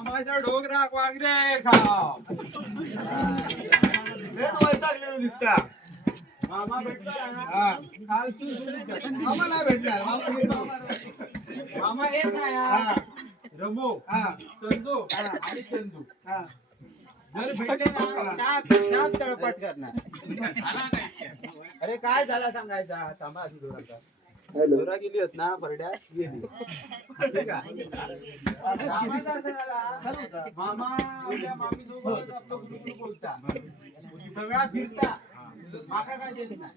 मामाचा डोगरा वागरे खाव. वैतागलेलं दिसता. मामा भेटला हा. कालची सुरू कर. मामा नाही भेटणार. मामा एक नाही हा. हा. रमो हा. चंदू आणि चंदू हा. जर भेटले ना शाप शाप तळपट करणार. अरे काय झाला सांगायचा थांबा अशी दोरा दोरा गेली होत ना बरड्यात गेली ठीक आहे. मामाचा असं झाला मामा आपल्या मामी सोबत आपलं कुठे बोलता सगळा फिरता माका काय देत नाही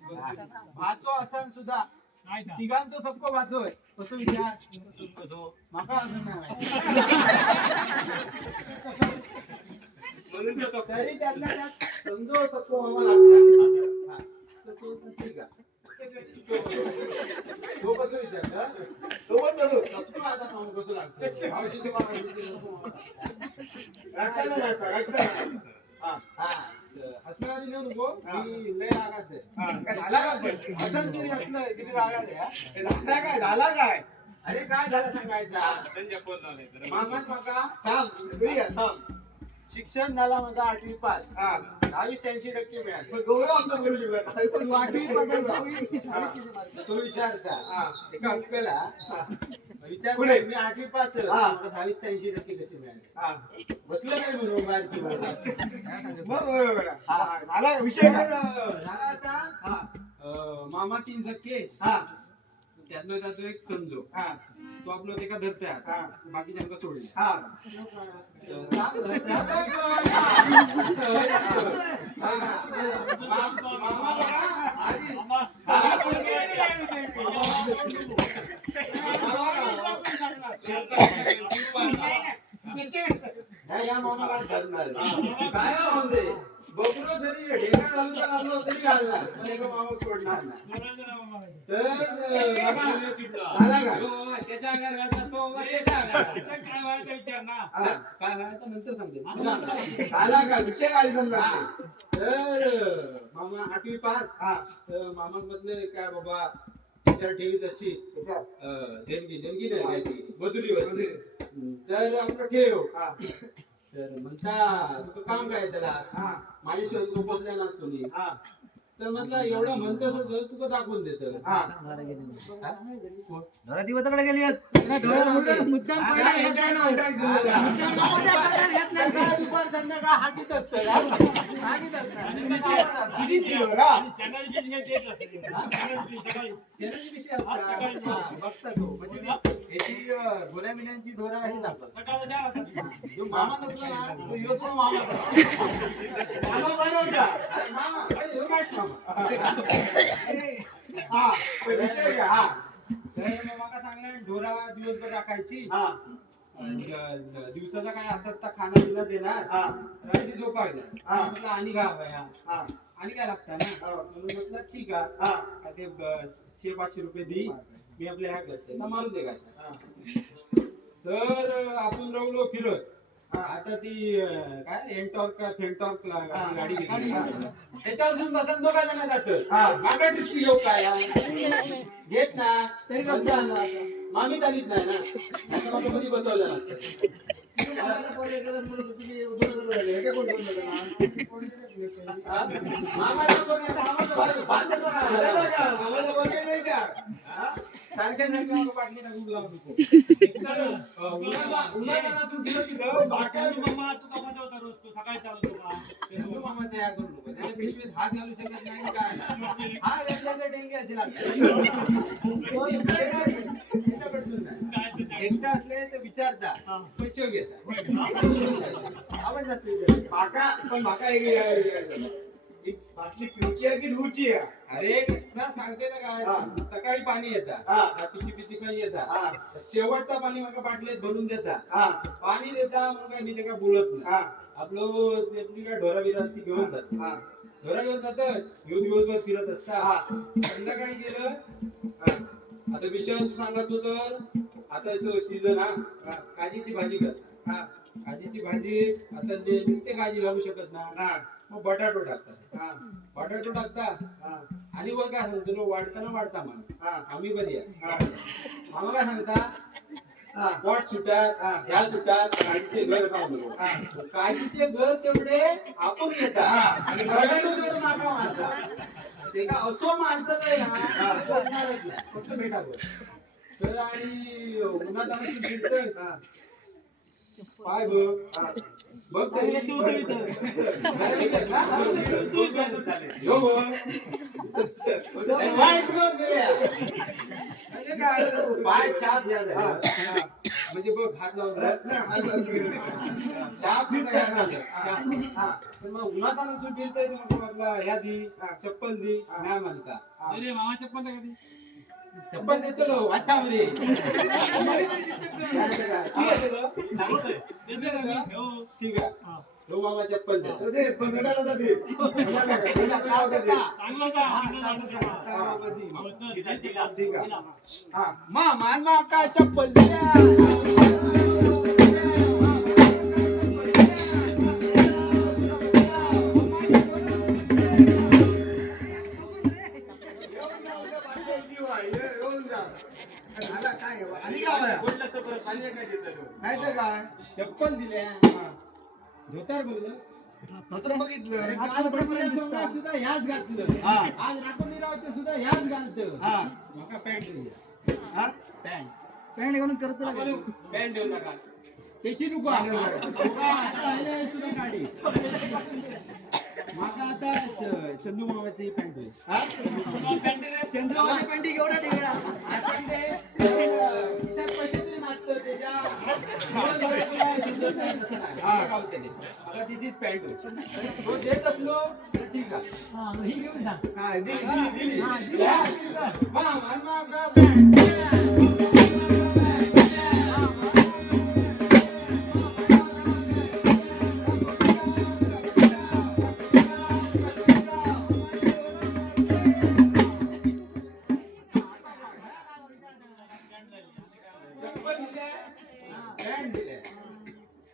वाचो असताना सुद्धा तिघांचो सबको वाचोय कसं विचार माका असं नाही म्हणून तरी त्यातल्या त्यात समजो सबको मामा लागतात तसं ठीक आहे. तो कसं विचारलं सोबत धरू. सबको आता मामा कसं लागतं मावशीचे मामा रक्ताला रक्ता, रक्ताला. हा. हसणारी नेऊ नको मी लय रागात आहे. हा. काय झाला का पण? असं तरी हसलं किती रागात आहे हा? झाला काय? झाला काय? अरे काय झालं सांगायचा मामात माका थांब. घरी या, थांब. शिक्षण झाला माझा 8वी पास हा. 80% मिळाले पण गौरव आमचा बोलू शकला. काही पण तू 8वी पास हा. तो विचारता हा. एका अक्कला विचार पुढे. मी 8वी पास हा. 80% कसे मिळाले हा. बसलं नाही म्हणून बाहेरची मग बरोबर आहे. हा. झाला का? विषय काय? झाला असा हा. मामा 3 झक्के हा. त्यातलं त्याचं एक समजो हा. तो आपलं ते का धरतोय हा. बाकी त्यांना सोडले हा. या मामाला धरणार काय म्हणते बघलो तरी ढेका घालून तर आपलं तरी घालणार पण एका मामा सोडणार नाही तर बघा झाला का? त्याच्या अंगावर घालतात तो बाबा त्याच्या अंगावर काय व्हायचं नंतर समजेल झाला का? विषय काय समजा? तर मामा 8वी पास हा. तर मामांमधलं काय बाबा विचार ठेवी तशी देणगी देणगी नाही घ्यायची मजुरीवर तर आपलं ठेव हा. तर म्हणता तुझं काम काय त्याला हा. माझ्याशिवाय तुला पोचल्या नाच कोणी हा. तर म्हटलं एवढं म्हणतस तुला दाखवून देत हा. दिवसाकडे गेली मुद्दाम दुपार संध्याकाळ हाकीत असतं हाकीत तुझी चिडव का? बघता तो म्हणजे याची गोऱ्या मिन्यांची ढोरा अशी दाखवत जो मामा नसला ना तो ह्यो सुद्धा मामा मामा बनवता. अरे मामा अरे ह्यो माहित मामा हा. पण विषय काय? हा. तर मग माका सांगणार ढोरा दिवसभर राखायची हा. दिवसाचा काय असत तर खाना पिना देणार हा. रात्री झोपायला हा. म्हटलं आणि घ्या हा. आणि काय लागतं ना म्हणून म्हटलं ठीक आहे हा. ते 600-500 रुपये दी मी आपल्या ह्या करते ना मारून दे काय तर आपण राहलो फिरत आता ती काय एनटॉर्क का फेंटॉर्क गाडी घेतली त्याच्यावर सुद्धा बसून दोघा जण जातं मागा ट्रिक्स घेऊ काय घेत ना तरी कसं मामी चालीत नाही ना आता कधी बसवलं ना मामाला पोर एकाला म्हणत होती की दोघं झाले. हे काय कोण बोललं का? मामाचं बघ, मामाचं बघ, बांधलं बघ. झालं का? मामाला पोर काही नाही का? हा? सारख्या सारख्या मागं पाठली टाकून लावू नको. उन्हाळ्यातून गेलं तिथं, बाका- चंदू मामा तयार करू नको. त्याच्या पिशवीत हात घालू शकत नाही काय हा घेतल्याचं डेंगी अशी लागते एक्स्ट्रा असले तर विचारता पैसे घेता आपण जास्त विचारतो. माका पण माका एक बाटली पिवची आहे की दूरची आहे? अरे ना सांगते ना काय सकाळी पाणी येतात पिची पिची काही येतात शेवटचा पाणी मला बाटलीत भरून देता पाणी देता म्हणून काय मी ते काय बोलत नाही आपलं आपली काय ढोरा बिरा ती घेऊन जात ढोरा घेऊन जात घेऊन दिवसभर फिरत असता संध्याकाळी गेलं आता विषय सांगतो तर आता सीझन काजीची भाजी कर काजीची भाजी आता नुसते काजी घालू शकत ना मग बटाटो टाकतात बटाटो टाकता आणि वर काय सांगतो वाढताना वाढता मला आम्ही बरी आहे मामा काय सांगता पॉट सुटात ह्या सुटात काळीचे घर पावलो काळीचे घर तेवढे आपण येतात आणि घराचं तेवढं मागा मारतात ते का असो माणसं नाही ना करणारच नाही. फक्त भेटा तर आणि उन्हात आम्ही फिरतोय पाय बघ बघ तरी तू पाय शाप द्या म्हणजे बघ हात लावून शाप पण मग उन्हात आणून सुट फिरतोय मग आपला ह्या दी चप्पल दी नाही म्हणता मामा चप्पल आहे कधी चप्पल देतो लो वाटावरी ठीक आहे तो मामा चप्पल देतो दे पण रडायला दे ठीक आहे हा मामा माका चप्पल द्या नाही तर काय चप्पल दिल्या धोतर बघलं बघितलं सुद्धा ह्याच घातलं आज राखून रावते सुद्धा ह्याच घालतं माका पॅन्ट दिली पॅन्ट घालून करत पॅन्ट देऊ नका त्याची दुकान सुद्धा गाडी माका आता चंदू मामाची पॅन्ट होईल चंद्रबाबू पेंटी एवढा टिकला पैसे तरी मागतं त्याच्या तिचीच पॅन्ट होईल तो देत असलो तर ठीक आहे ही घेऊन जा हा दिली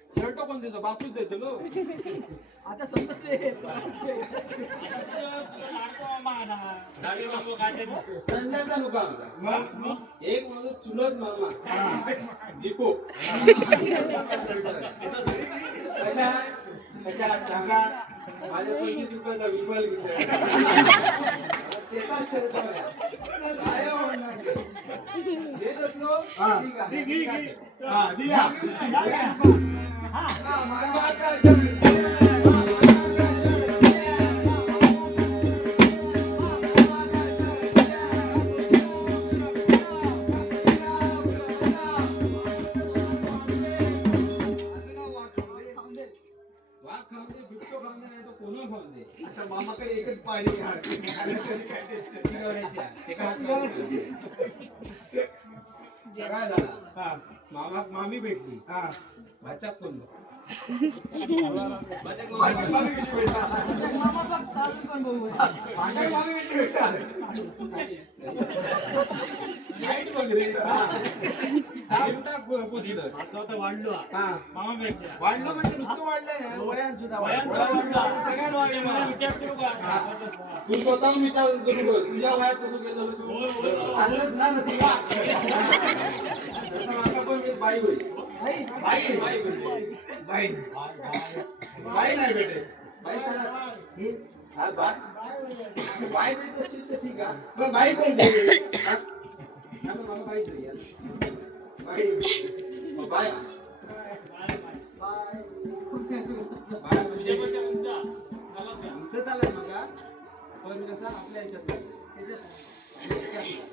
शर्ट कोण देतो बापूच देतो लो आता समजत संध्याचा नुका एक माझं चुलत मामा दीपो कशा सांगा माझ्या 25 रुपयाचा विमल त्याचा शर्ट काय देत असलो ठीक आहे आता मामाकडे एकच पाणी सगळा झाला मामा मामी भेटली भाचा कोण वाढलो वाढलं म्हणजे नुसतं वाढलंय ना वयान सुद्धा तू स्वतः विचार करू बघ, तुझ्या वयात कसं गेलं तू आणलंच ना नसेल. तसं माझा पण एक बाई होईल बाई नाही भेटे बाई बाई भेट असेल तर ठीक आहे पण बाई कोणती मला बाई तरी बाई बाय बाय म्हणजे उंच चालत बघा पण कसं आपल्या ह्याच्यात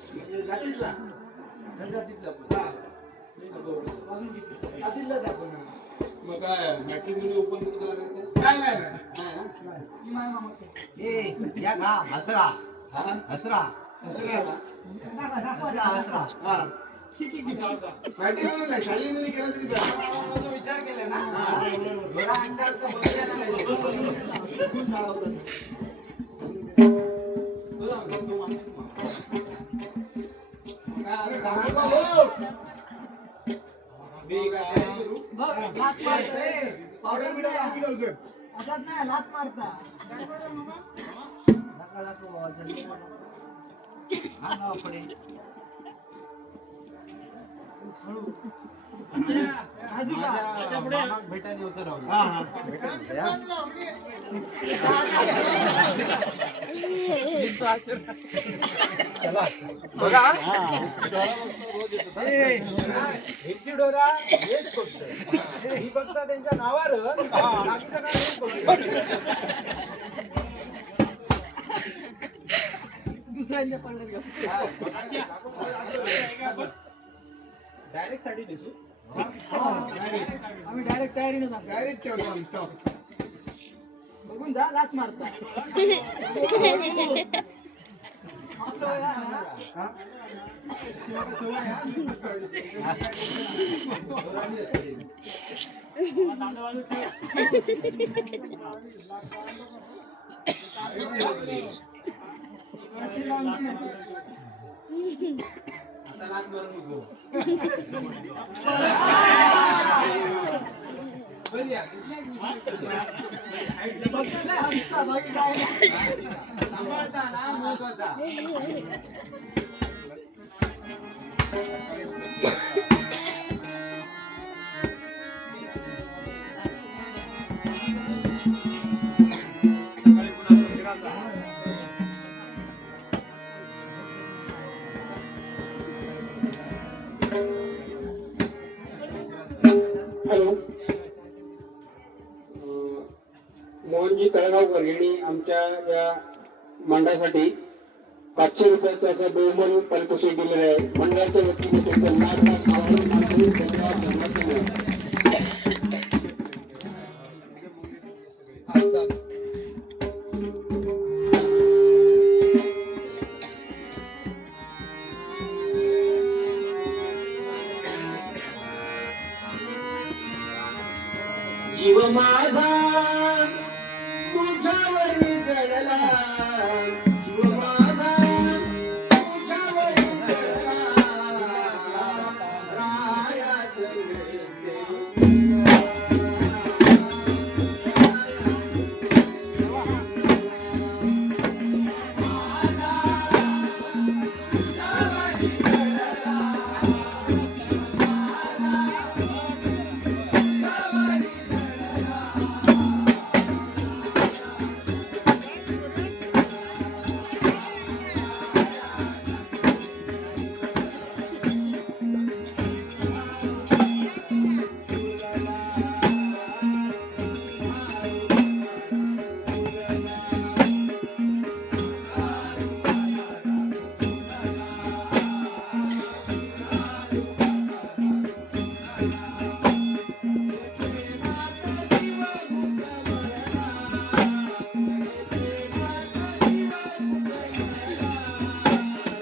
म्हणजे जातीतला आधीला दाखव ना मग काय मॅट्रिक ओपन करायला लागतं काय नाही या का हसरा हसरा हा मॅट्रिक नाही शाळेमध्ये केलं तरी चालेल. विचार केला ना घोडा अंगात तर बसल्या नाही. मी काय तयारी करू? पावडर बिडर आणखी जाऊ सर असाच नाही लात मारता माझ्या मामाक भेटायला होतं राहुल. हा हा ह्यांची डोरा हेच गोष्ट. ही फक्त त्यांच्या नावावर बाकीचं काय हेच गोष्ट. दुसऱ्यांच्या पडल्यात डायरेक्ट साठी देसू. आम्ही डायरेक्ट तयारीने जातो. डायरेक्ट ठेवतो आम्ही स्टॉप. बघून जा लाच मारता आपलं वय आहे ना? हा आता लाथ मारू नको. बरी आहे. बघतो नाही, हसता, बाकी काय नाही. सांभाळता ना महत्वाचा. सकाळी पुन्हा मंदिरात जा. हॅलो मोहनजी तळगावकर यांनी आमच्या या मंडळासाठी 500 रुपयाचं असं बहुमूल्य पारितोषिक दिलेलं आहे. मंडळाच्या वतीने त्यांचं लाख आभार मानतो. धन्यवाद धन्यवाद. जीव माझा तुझ्यावर जडला